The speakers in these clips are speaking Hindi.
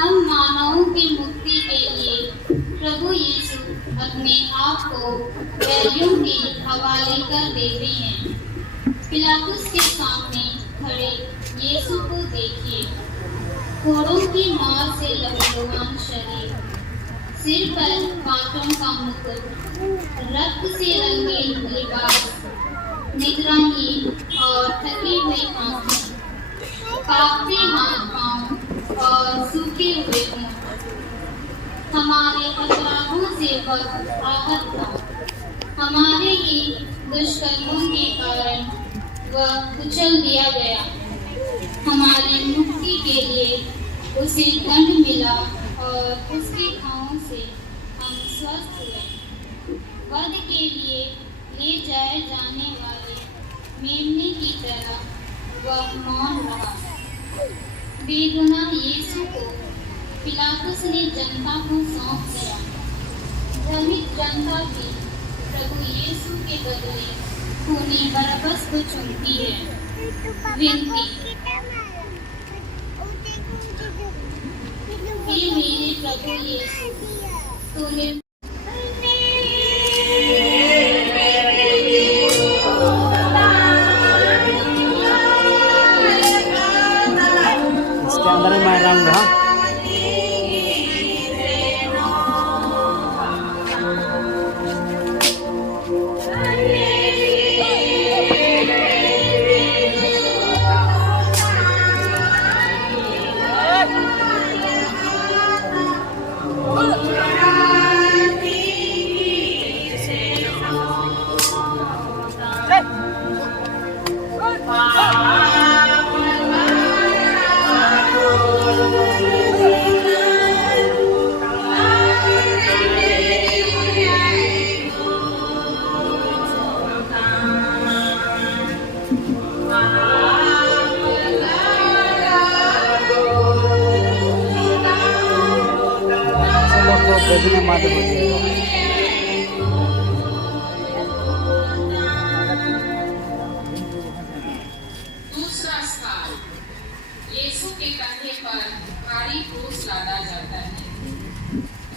हम मानवों की मुक्ति के लिए प्रभु यीशु अपने आप को बैरियों के हवाले कर देते हैं। पिलातुस के सामने खड़े यीशु को देखिए। कोड़ों की मार से लहूलुहान शरीर, सिर पर कांटों का मुकुट, रक्त से रंगीन लिबास, निद्राहीन और थकी हुई आंखें, कांपते हाथ पांव और सूखे हुए होंठ। हमारे अपराधों से वह आहत था, हमारे ही दुष्कर्मों के कारण वह कुचल दिया गया। हमारी मुक्ति के लिए उसे दंड मिला और उसके घावों से हम स्वस्थ हुए। वध के लिए ले जाए जाने वाले मेमने की तरह वह मौन रहा। बेगुनाह यीशु को पिलातुस ने जनता को सौंप दिया। भ्रमित जनता भी प्रभु यीशु के बदले खूनी बरअब्बस को चुनती है। विनती, हे मेरे प्रभु यीशु, तूने इसके अंदर ही मैं रहूँगा। बेचने माते दूसरा स्थान, यीशु के कंधे पर भारी क्रूस लादा जाता है।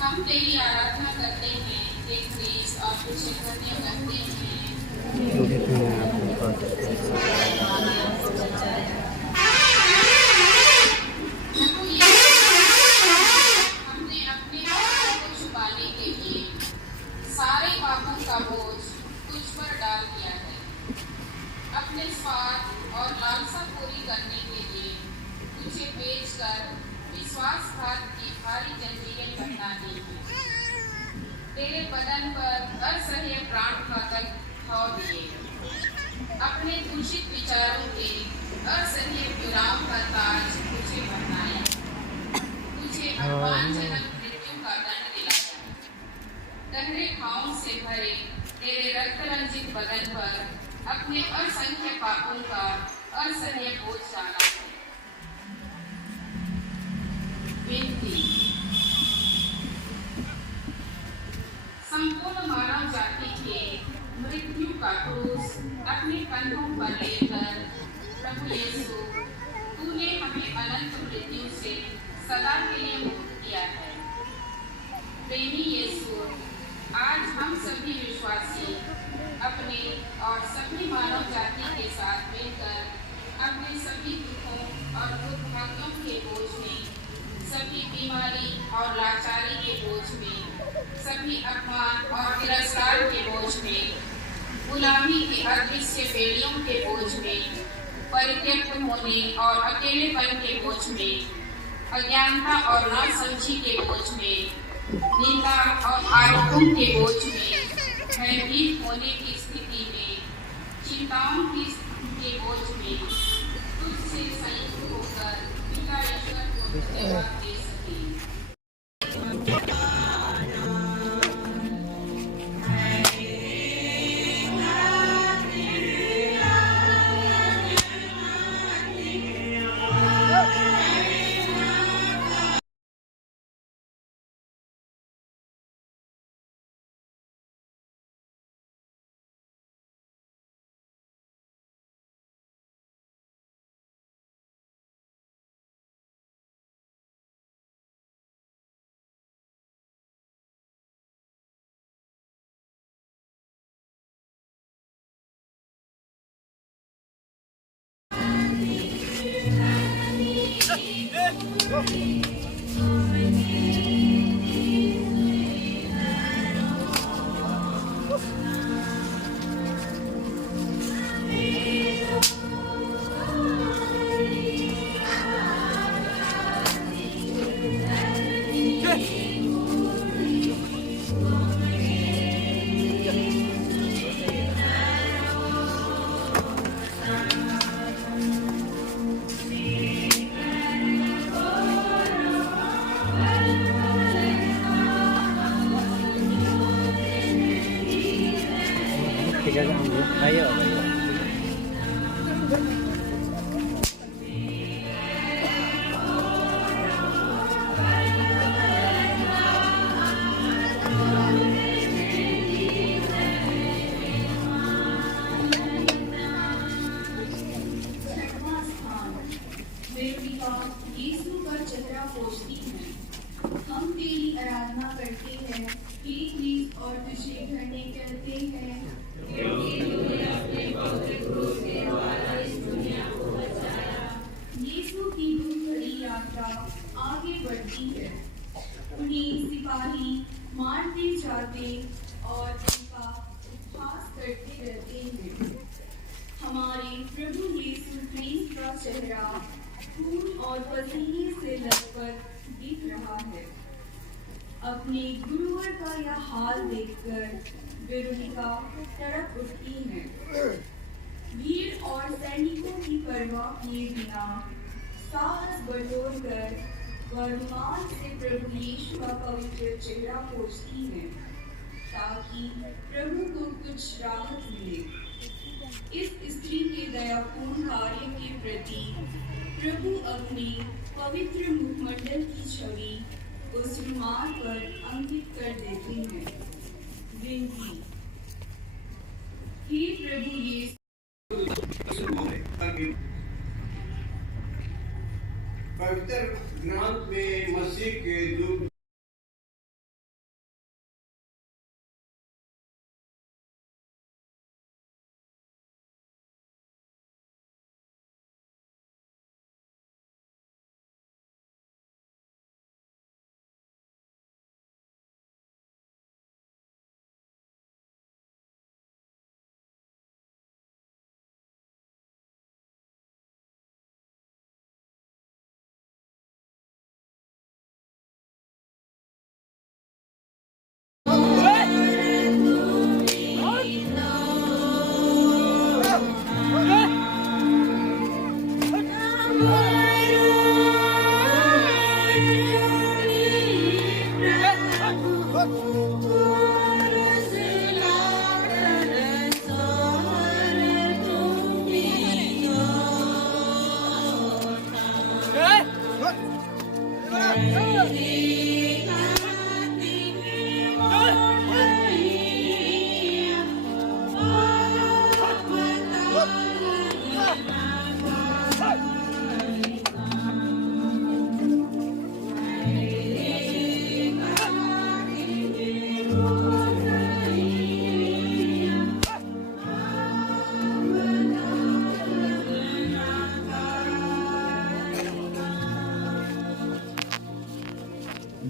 हम तेरी आराधना करते हैं, एक प्रेस और तुझे धन्य करते हैं। हमने अपने पापों को छुपाने के लिए सारे पापों का बोझ तुझ पर डाल दिया है। अपने स्वार्थ और लालसा पूरी करने के लिए तुझे बेचकर विश्वासघात की भारी जंजीरें बना दी हैं। तेरे बदन पर असह्य प्राण घातक घाव दिए, अपने दूषित विचारों के असह्य विराम का ताज तुझे पहनाया, तुझे अपमानजनक मृत्यु का दंड दिलाया। गहरे घावों से भरे तेरे रक्त रंजित बदन पर अपने असंख्य पापों का असह्य बोझ डाला है। विनती, संपूर्ण मानव जाति के मृत्यु का क्रूस अपने कंधों पर लेकर प्रभु यीशु, तूने हमें अनंत मृत्यु से सदा के लिए मुक्त किया है। प्रेमी यीशु, आज हम सभी विश्वासी अपने और सभी मानव जाति के साथ मिलकर अपने सभी दुखों और दुर्भाग्यों के बोझ में, सभी बीमारी और लाचारी के बोझ में, सभी अपमान और तिरस्कार के बोझ में, गुलामी के अदृश्य बेड़ियों के बोझ में, परित्यक्त होने और अकेलेपन के बोझ में, अज्ञानता और नासमझी के बोझ में, निंदा और आरोपों के बोझ में, भयभीत होने की स्थिति में, चिंताओं के बोझ में तुझसे संयुक्त होकर पिता ईश्वर को धन्यवाद दे छठवां स्थान वेरोनिका यीशु पर चेहरा पोंछती है। हम तेरी आराधना करते हैं हे क्रीस्त और तुझे धन्य कहते हैं क्योंकि तूने अपने पवित्र क्रूस के द्वारा इस दुनिया को बचाया। यीशु की दुखभरी यात्रा आगे बढ़ती है। उन्हें सिपाही मारते जाते और उनका उपहास करते रहते हैं। हमारे प्रभु यीशु क्रीस्त का चेहरा खून और पसीने से लथपथ दिख रहा है। अपने गुरुवर का यह हाल देखकर वेरोनिका तड़प उठती है। भीड़ और सैनिकों की परवाह किए बिना साहस बटोरकर वह रुमाल से प्रभु यीशु का पवित्र चेहरा पोंछती है ताकि प्रभु को कुछ राहत मिले। इस स्त्री के दयापूर्ण कार्य के प्रति प्रभु अपने पवित्र मुखमंडल की छवि उस रुमाल पर अंकित कर देते हैं। विनती, हे प्रभु यीशु पवित्र ग्रंथ में मसीह के दुख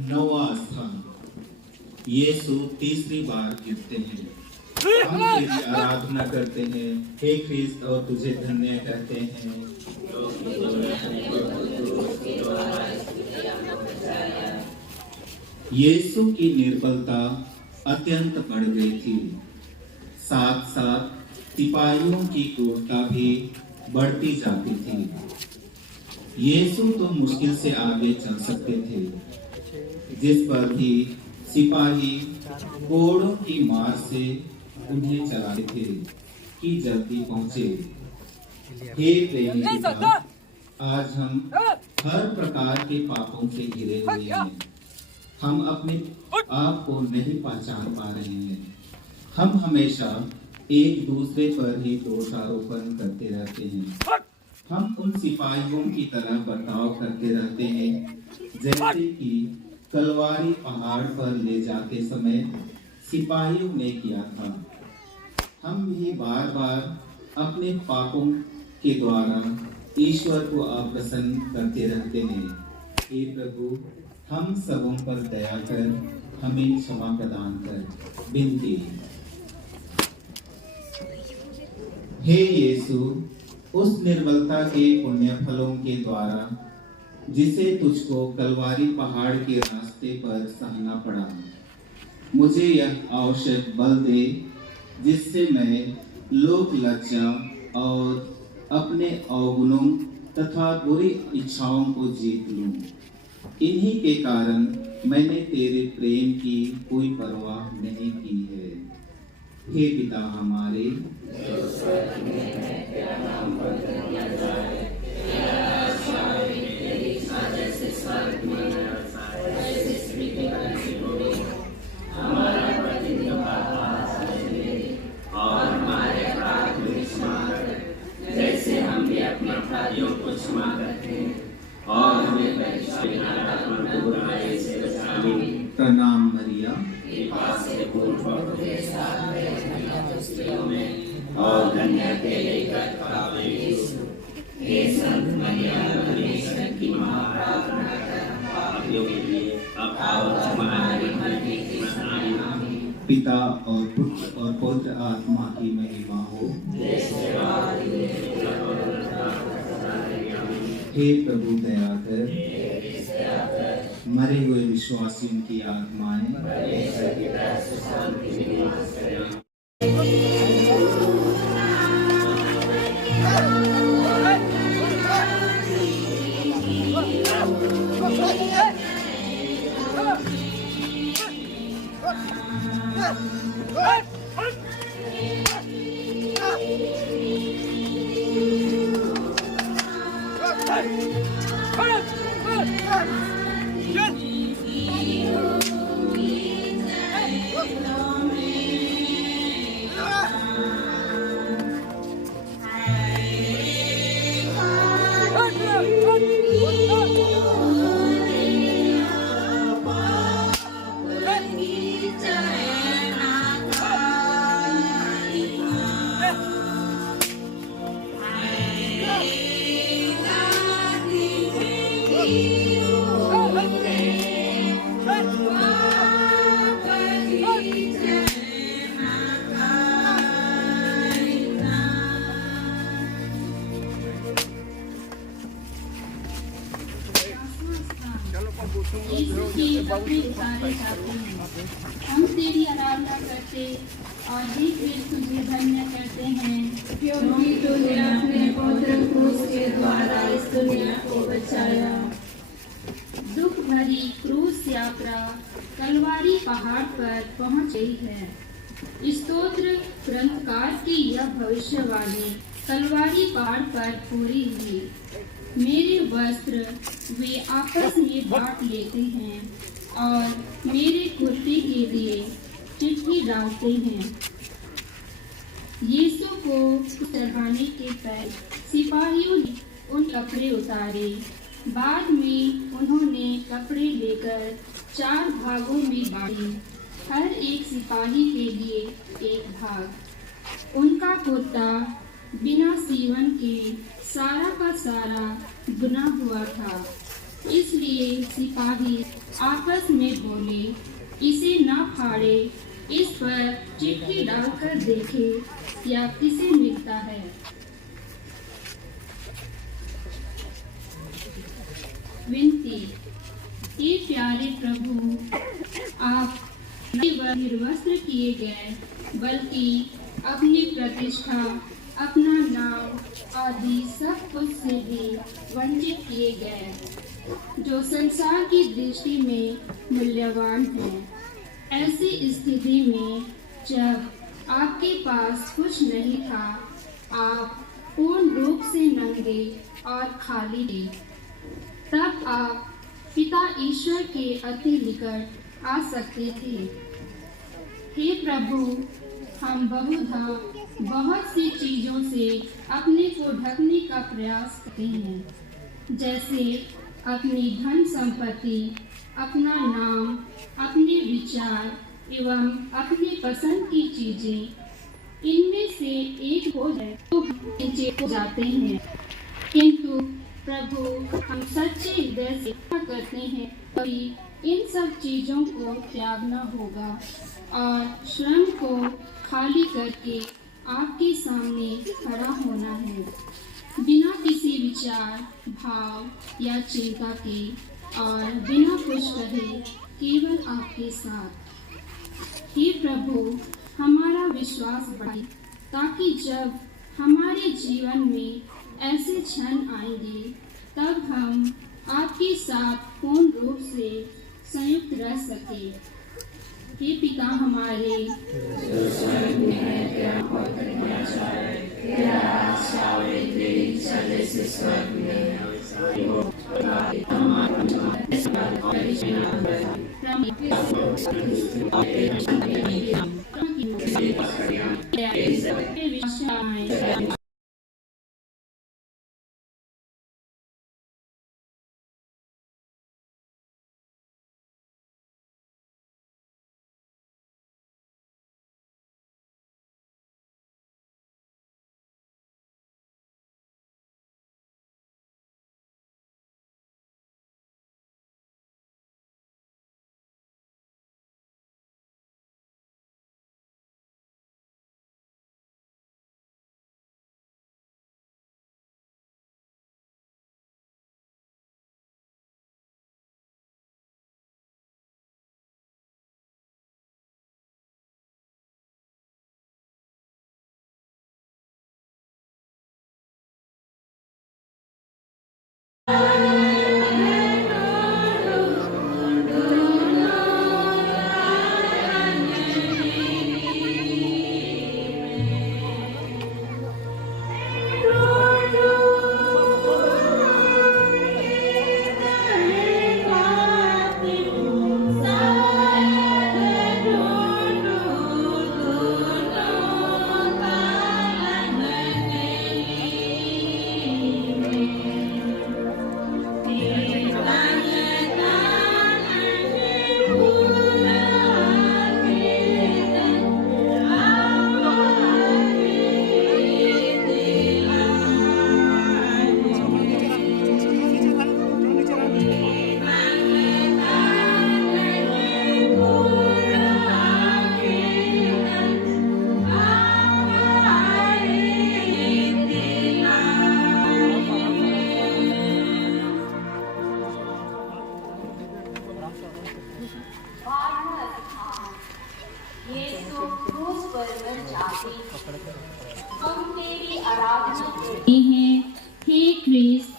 नौवां स्थान यीशु तीसरी बार गिरते हैं। हम तेरी आराधना करते हैं हे ख्रीस्त और तुझे धन्य कहते हैं। यीशु की निर्बलता अत्यंत बढ़ गई थी। साथ साथ सिपाहियों की क्रूरता भी बढ़ती जाती थी। यीशु तो मुश्किल से आगे चल सकते थे, जिस पर भी सिपाही घोड़ों की मार से उन्हें चलाते थे कि जल्दी पहुंचे। हे प्रेमी पिता, आज हम हर प्रकार के पापों से घिरे हुए हैं। हम अपने आप को नहीं पहचान पा रहे हैं। हम हमेशा एक दूसरे पर ही दोषारोपण करते रहते हैं। हम उन सिपाहियों की तरह बर्ताव करते रहते हैं जैसे कि कलवारी पहाड़ पर ले जाते समय सिपाहियों ने किया था। हम भी बार बार अपने पापों के द्वारा ईश्वर को अप्रसन्न करते रहते हैं। हे प्रभु, हम सबों पर दया कर हमें क्षमा प्रदान कर। विनती। हे यीशु, उस निर्मलता के पुण्य फलों के द्वारा जिसे तुझको कलवारी पहाड़ के रास्ते पर सहना पड़ा, मुझे यह आवश्यक बल दे जिससे मैं लोक लज्जा और अपने अवगुणों तथा बुरी इच्छाओं को जीत लूं। इन्हीं के कारण मैंने तेरे प्रेम की कोई परवाह नहीं की है। हे पिता हमारे, जो स्वर्ग में है, तेरा नाम पवित्र किया जाए, तेरा राज्य आए, तेरी इच्छा जैसे स्वर्ग में है वैसे पृथ्वी पर भी हो। हमारा प्रतिदिन का आहार आज हमें दे और हमारे अपराध को क्षमा कर जैसे हम भी अपने अपराधियों को क्षमा करते हैं, और हमें परीक्षा में न डालना, बुराई से बचा। प्रणाम मरिया, कृपा से पूर्ण के साथ स्त्रियों में और धन्य तेरे गर्भ का यीशु। हे संत मरिया, परमेश्वर की मां, प्रार्थना कर पापियों के लिए अब और हमारे मरने के समय। आमीन। पिता और पुत्र और पवित्र आत्मा की महिमा हो। हे प्रभु दया कर, मरे हुए विश्वासियों की आत्माएं हम तेरी आराधना करते और ही फिर तुझे धन्य करते हैं, क्योंकि तूने अपने पवित्र क्रूस के द्वारा इस दुनिया को बचाया। दुख भरी क्रूस यात्रा कलवारी पहाड़ पर पहुंच गई है। स्तोत्र ग्रंथकार की यह भविष्यवाणी कलवारी पहाड़ पर पूरी हुई। मेरे वस्त्र वे आपस में बांट लेते हैं और मेरे कुर्ते के लिए चिट्ठी डालते हैं। यीशु को चढ़ाने के पहले सिपाहियों ने उन कपड़े उतारे। बाद में उन्होंने कपड़े लेकर 4 भागों में बांटे, हर एक सिपाही के लिए एक भाग। उनका कुर्ता बिना सीवन के सारा का सारा बुना हुआ था, इसलिए सिपाही आपस में बोले, इसे ना फाड़े, इस पर चिट्ठी डालकर देखे क्या किसे मिलता है। विनती। हे प्यारे प्रभु, आप निर्वस्त्र किए गए, बल्कि अपनी प्रतिष्ठा, अपना नाम आदि सब कुछ से भी वंचित किए गए, जो संसार की दृष्टि में मूल्यवान है। ऐसी स्थिति में जब आपके पास कुछ नहीं था, आप पूर्ण रूप से नंगे और खाली थे, तब आप पिता ईश्वर के अति निकट आ सकते थे। हे प्रभु, हम बहुधा बहुत सी चीजों से अपने को ढकने का प्रयास करते हैं, जैसे अपनी धन संपत्ति, अपना नाम, अपने विचार एवं अपनी पसंद की चीजें। इनमें से एक हो जाए तो नीचे हो जाते हैं, किंतु प्रभु, हम सच्चे हृदय से प्रार्थना करते हैं, तभी इन सब चीजों को त्यागना होगा और श्रम को खाली करके आपके सामने खड़ा होना है, बिना किसी विचार, भाव या चिंता के और बिना कुछ कहे, केवल आपके साथ। हे प्रभु, हमारा विश्वास बढ़े, ताकि जब हमारे जीवन में ऐसे क्षण आएंगे, तब हम आपके साथ पूर्ण रूप से संयुक्त रह सके। हे पिता हमारे, जो स्वर्ग में है, तेरा नाम लिया जाए, तेरा राज्य आए, तेरी इच्छा जैसे स्वर्ग में है,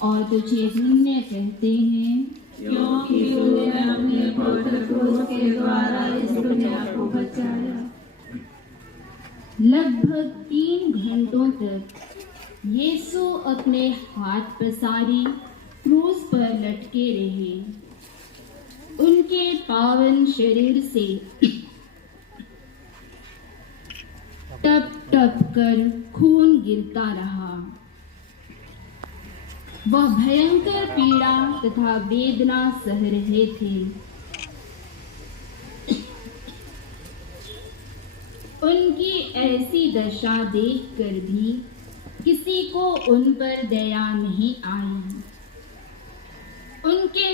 और तुझे धन्य कहते हैं, क्योंकि तूने अपने पुत्र क्रूस के द्वारा इस दुनिया को बचाया। लगभग 3 घंटों तक यीशु अपने हाथ पसारी क्रूस पर लटके रहे। उनके पावन शरीर से टप टप कर खून गिरता रहा। वह भयंकर पीड़ा तथा वेदना सह रहे थे। उनकी ऐसी दशा देखकर भी किसी को उन पर दया नहीं आई। उनके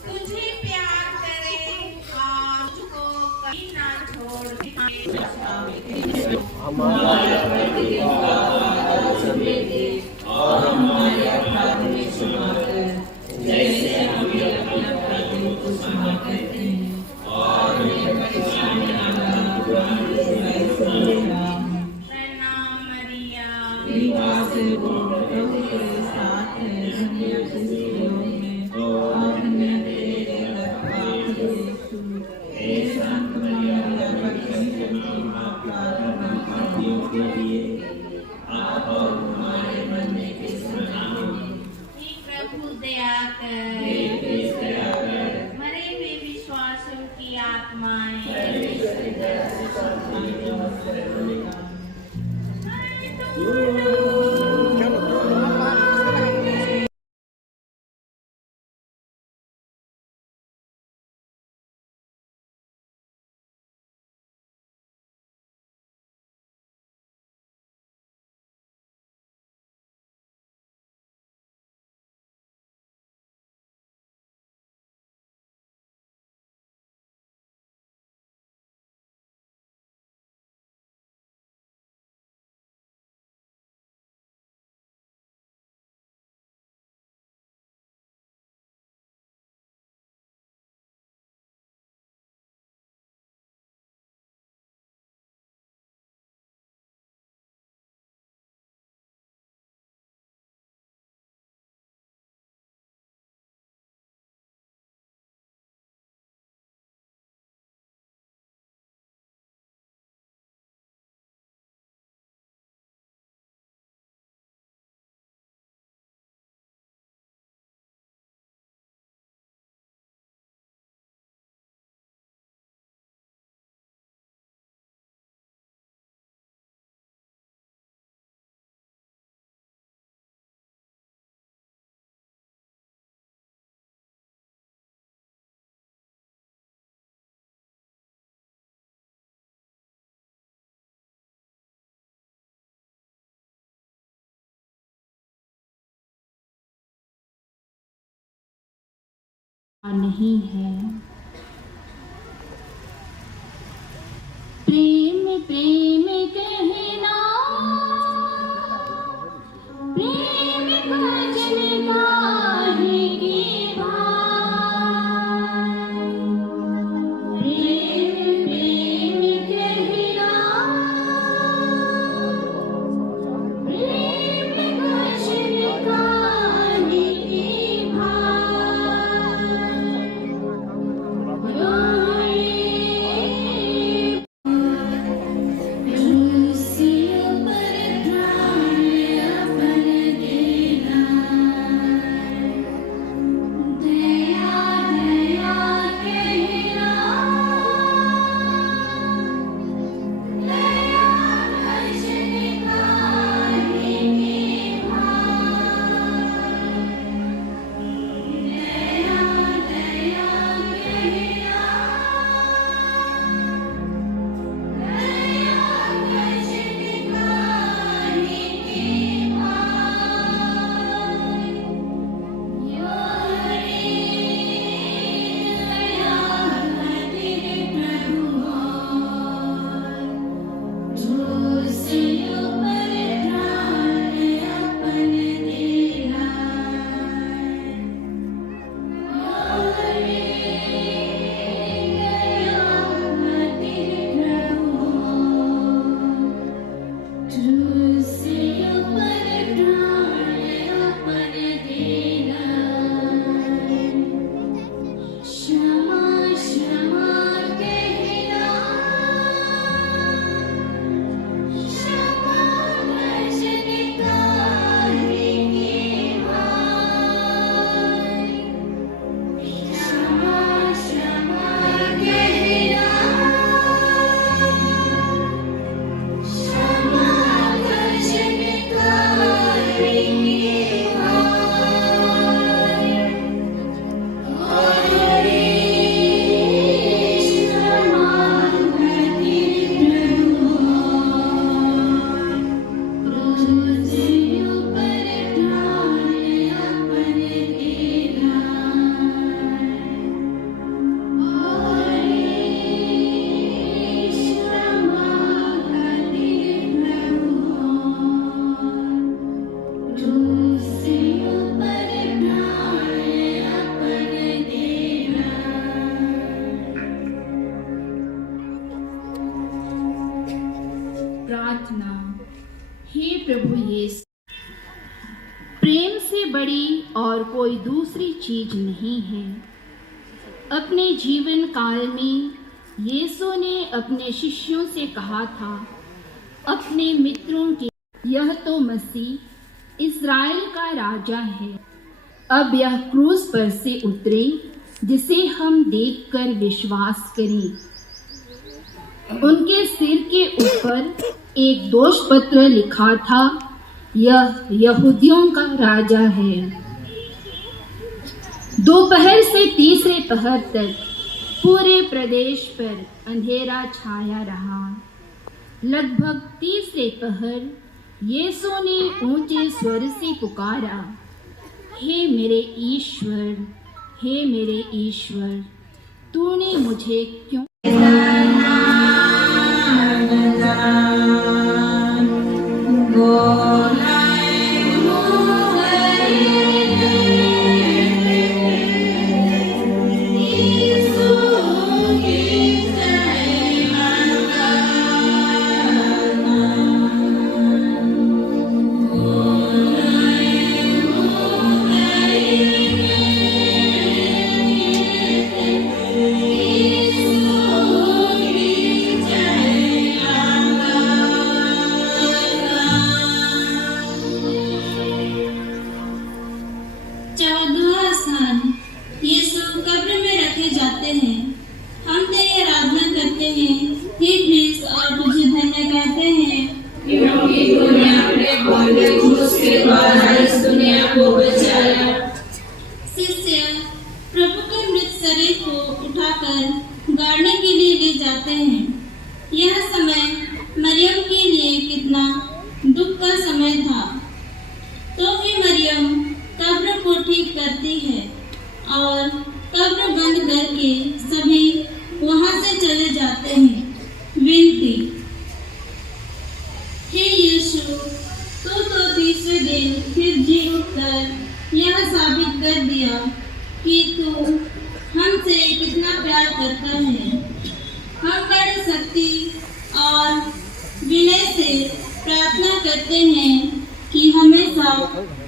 तुझे प्यार करे और तुझको कहीं ना और हमारे अपराध में क्षमा कर, जैसे हम भी अपने अपराधियों को क्षमा करते हैं, और हमें परीक्षा में न डालना, प्रणाम मरिया, कृपा से प्रभु तेरे साथ है, धन्य तू स्त्रियों में, और धन्य तेरे गर्भफल यीशु। हे संत मरिया, की माँ, प्रार्थना पापियों के लिए आप और हमारे मरने के समय में। हे प्रभु दया कर, मरे हुए विश्वासों की आत्माएं, नहीं है। प्रेम प्रेम कहना, प्रेम भजन गाहे के भाई, प्रेम प्रेम कहना, प्रेम भजन गाहे के भाई। कहा, हे प्रभु यीशु, प्रेम से बड़ी और कोई दूसरी चीज नहीं है। अपने जीवन काल में यीशु ने अपने शिष्यों से कहा था, अपने मित्रों के, यह तो मसीह इज़राइल का राजा है। अब यह क्रूस पर से उतरे जिसे हम देखकर विश्वास करें। उनके सिर के ऊपर एक दोष पत्र लिखा था, यह यहूदियों का राजा है। दोपहर से तीसरे पहर तक पूरे प्रदेश पर अंधेरा छाया रहा। लगभग तीसरे पहर यीशु ने ऊंचे स्वर से पुकारा, हे मेरे ईश्वर, हे मेरे ईश्वर, तूने मुझे क्यों गाड़ने के लिए ले जाते हैं। यह समय मरियम के लिए कितना दुख का समय था। तो भी मरियम कब्र को ठीक करती है और कब्र बंद करके सभी वहां से चले जाते हैं। विनती, हे यीशु, तो तीसरे दिन फिर जी उठकर यह साबित कर दिया कि तू हमसे कितना प्यार करता है। हम बड़ी शक्ति और विनय से प्रार्थना करते हैं कि हमेशा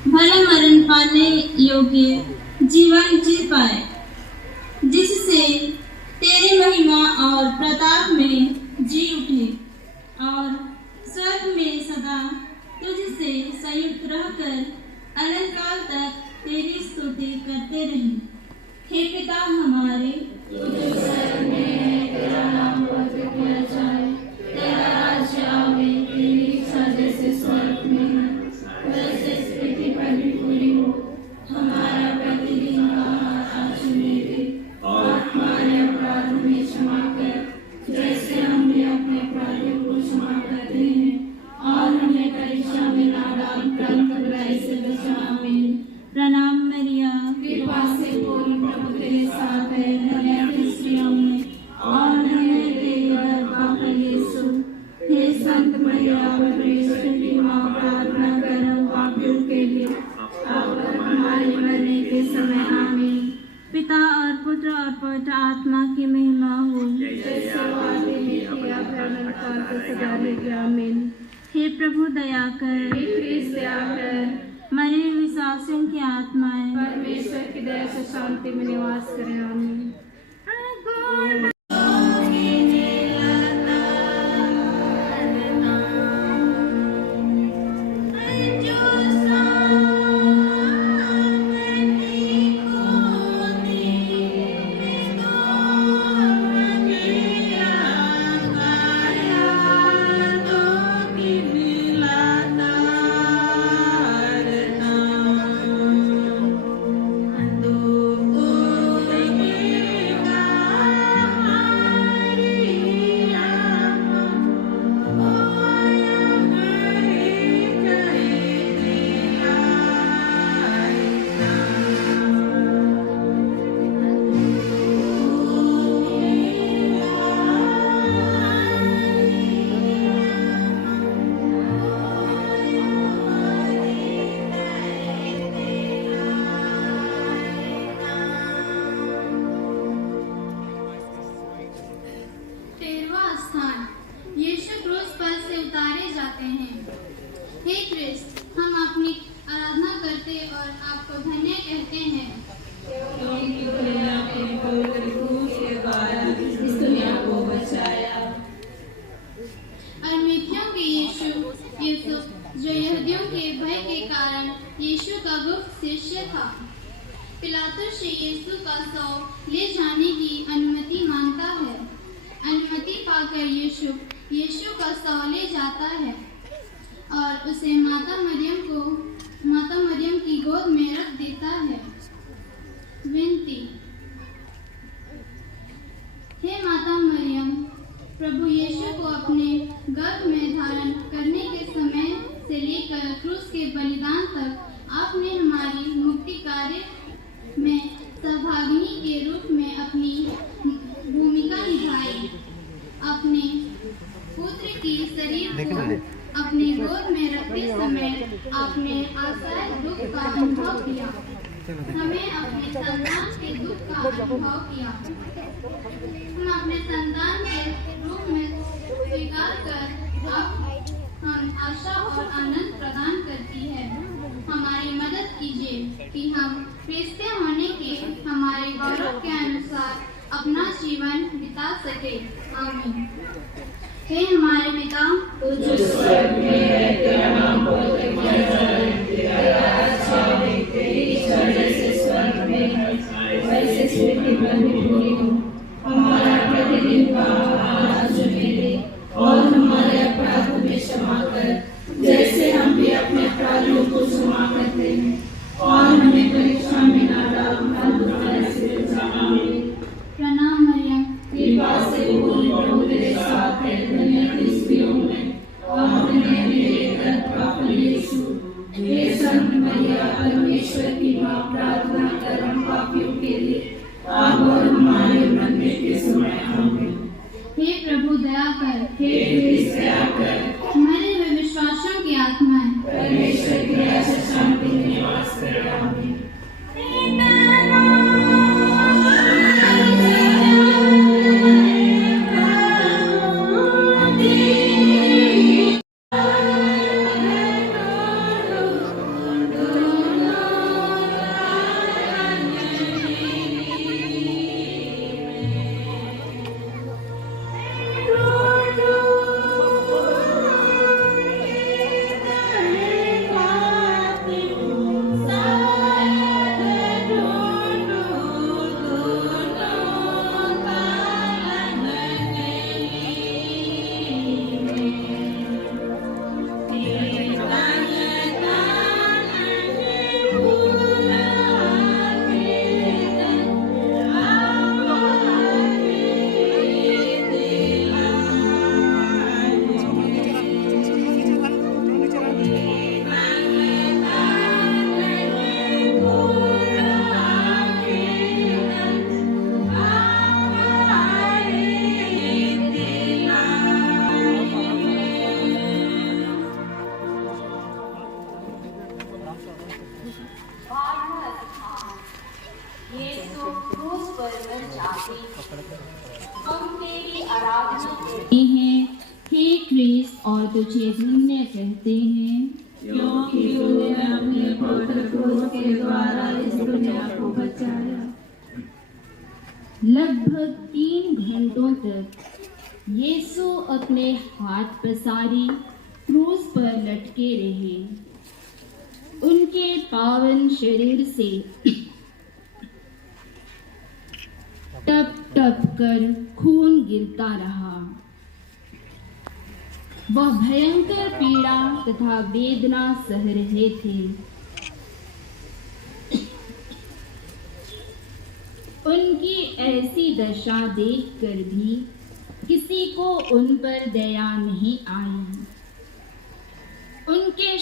भला मरण पाने योग्य जीवन जी पाए, जिससे तेरी महिमा और प्रताप में जी उठे और स्वर्ग में सदा तुझसे संयुक्त रहकर अनंत काल तक तेरी स्तुति करते रहें। हे पिता हमारे, जो स्वर्ग में है, तेरा नाम पवित्र किया जाए, तेरा राज्य आवे, तेरी इच्छा जैसे स्वर्ग में है वैसे पृथ्वी पर भी पूरी हो। हमारा प्रतिदिन का आहार आज हमें दे और हमारे अपराधों में क्षमा कर, जैसे हम भी अपने अपराधियों को क्षमा करते हैं, और हमें परीक्षा में ना डाल, परंतु बुराई से बचा। आमीन। प्रणाम मरिया, कृपा से पूर्ण, प्रभु तेरे साथ है, धन्य तू स्त्रियों में और धन्य तेरी उदर का फल यीशु। हे संत मरिया, परमेश्वर की माँ, प्रार्थना कर हम पापियों के लिए, अब और हमारे मरने के समय। आमीन। पिता और पुत्र और पवित्र आत्मा की महिमा हो, जैसे वादी में किया अनंत काल तक सदा रहेगी। आमीन। हे प्रभु दया कर, दया कर, मरे विश्वासियों की आत्माएं परमेश्वर की दया से शांति में निवास करें। आमीन। हे क्रिस्त, हम अपनी आराधना करते और आपको धन्य कहते हैं, क्योंकि तूने अपने पवित्र क्रूस के द्वारा इस दुनिया को बचाया। अरमीथियों के यूसुफ जो यहूदियों के भय के कारण यीशु का गुप्त शिष्य था, पिलातुस से यीशु का शव ले जाने की अनुमति मांगता है। अनुमति पाकर यीशु का शव ले जाता है और उसे माता मरियम की गोद में रख देता है। विनती। हे माता मरियम, प्रभु यीशु को अपने गर्भ में धारण करने के समय से लेकर क्रूस के बलिदान तक आपने हमारी मुक्ति कार्य में सहभागिनी के रूप में अपनी भूमिका निभाई। अपने पुत्र की शरीर को अपने गोद में रखते समय आपने असहाय दुख का अनुभव किया। हमें अपने संतान के दुख का अनुभव किया। हम अपने संतान के रूप में स्वीकार कर आप हम आशा और आनंद प्रदान करती है। हमारी मदद कीजिए कि हम क्रिस्ती होने के हमारे गौरव के अनुसार अपना जीवन बिता सके। आमीन। हे हमारे पिता, तू जो स्वर्ग में है, तेरा नाम पवित्र किया जाए, तेरा राज्य आए, तेरी इच्छा जैसे स्वर्ग में है वैसे पृथ्वी पर भी पूरी हो। हमारा प्रतिदिन का आज हमें दे और हमारे अपराध हमें क्षमा कर जैसे हम भी अपने अपराधियों को क्षमा करते हैं, और हमें परीक्षा में न डाल बुराई से बचा। आमीन। प्रणाम मरियम, कृपा से पूर्ण प्रभु तेरे साथ है, धन्य तू स्त्रियों में और धन्य तेरे गर्भ का फल यीशु। हे संत मरिया, परमेश्वर की मां, प्रार्थना कर हम पापियों के लिए अब और हमारे मरने के समय। आमीन। हे प्रभु दया कर, हे क्रिस्त दया कर। मरे हुए विश्वासियों की आत्माएं परमेश्वर की दया से शांति में निवास करें। आमीन। हे क्रिस्त, और तुझे धन्य कहते हैं, क्योंकि तूने अपने पवित्र क्रूस के द्वारा इस दुनिया को बचाया। लगभग 3 घंटों तक यीशु अपने हाथ पसारी क्रूस पर लटके रहे। उनके पावन शरीर से टप टप कर खून गिरता रहा। वह भयंकर पीड़ा तथा वेदना सह रहे थे। उनकी ऐसी दशा देखकर भी किसी को उन पर दया नहीं आई। उनके